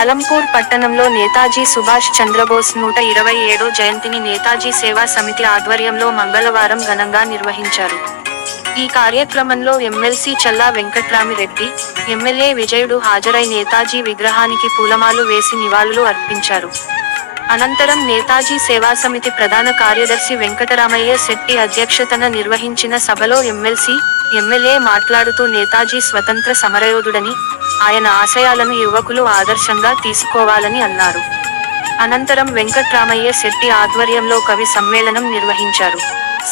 అలంపూర్ పట్టణంలో నేతాజీ సుభాష్ చంద్రబోస్ 127వ జయంతిని నేతాజీ సేవా సమితి ఆధ్వర్యంలో మంగళవారం ఘనంగా నిర్వహించారు. ఈ కార్యక్రమంలో ఎమ్మెల్సీ చల్లా వెంకట్రామిరెడ్డి, ఎమ్మెల్యే విజయుడు హాజరై నేతాజీ విగ్రహానికి పూలమాలు వేసి నివాళులు అర్పించారు. అనంతరం నేతాజీ సేవా సమితి ప్రధాన కార్యదర్శి వెంకటరామయ్య శెట్టి అధ్యక్షతన నిర్వహించిన సభలో ఎమ్మెల్సీ, ఎమ్మెల్యే మాట్లాడుతూ నేతాజీ స్వతంత్ర సమరయోధుడని, ఆయన ఆశయాలను యువకులు ఆదర్శంగా తీసుకోవాలని అన్నారు. అనంతరం వెంకట్రామయ్య శెట్టి ఆధ్వర్యంలో కవి సమ్మేళనం నిర్వహించారు.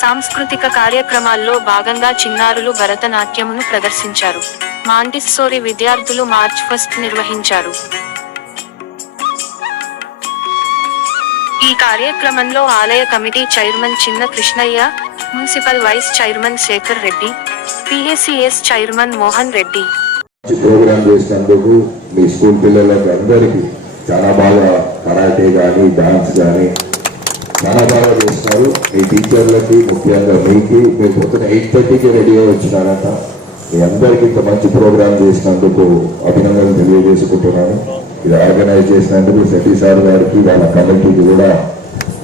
సాంస్కృతిక కార్యక్రమాల్లో భాగంగా చిన్నారులు భరతనాట్యమును ప్రదర్శించారు. మాంటిస్సోరీ విద్యార్థులు మార్చ్ ఫస్ట్ నిర్వహించారు. ఈ కార్యక్రమంలో ఆలయ committee chairman Chinna Krishnaiah, municipal vice chairman Sekhar Reddy, PACS chairman Mohan Reddy. Program చేసినందుకు మీ స్కూల్ పిల్లలకు అందరికీ చాలా బాగా కరాటే కానీ డాన్స్ కానీ చాలా బాగా చేస్తారు. మీ టీచర్లకి ముఖ్యంగా మీరు పొద్దున 8:30కి రెడీగా వచ్చినారంట. మీ అందరికీ ఇంత మంచి ప్రోగ్రాం చేసినందుకు అభినందనలు తెలియజేసుకుంటున్నాను. ఇది ఆర్గనైజ్ చేసినందుకు శెట్టి సార్ గారికి వాళ్ళ కమిటీకి కూడా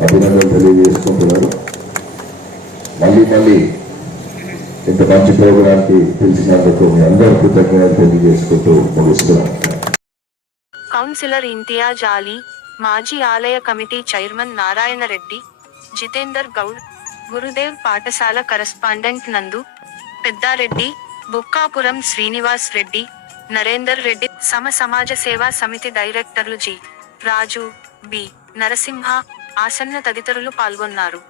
అభినందనలు తెలియజేసుకుంటున్నారు. మళ్ళీ ఇంత మంచి ప్రోగ్రాంకి పిలిచినందుకు మీ అందరూ కృతజ్ఞతలు తెలియజేసుకుంటూ ముగిస్తున్నాను. కౌన్సిలర్ ఇంతియాజ్ అలీ, మాజీ ఆలయ కమిటీ చైర్మన్ నారాయణ రెడ్డి, జితేందర్ గౌడ్, గురుదేవ్ పాఠశాల కరస్పాండెంట్ నందు, పెద్దారెడ్డి, బుక్కాపురం శ్రీనివాస్ రెడ్డి, నరేందర్ రెడ్డి, సమాజ సేవా సమితి డైరెక్టర్లు జి. రాజు, బి. నరసింహ, ఆసన్న తదితరులు పాల్గొన్నారు.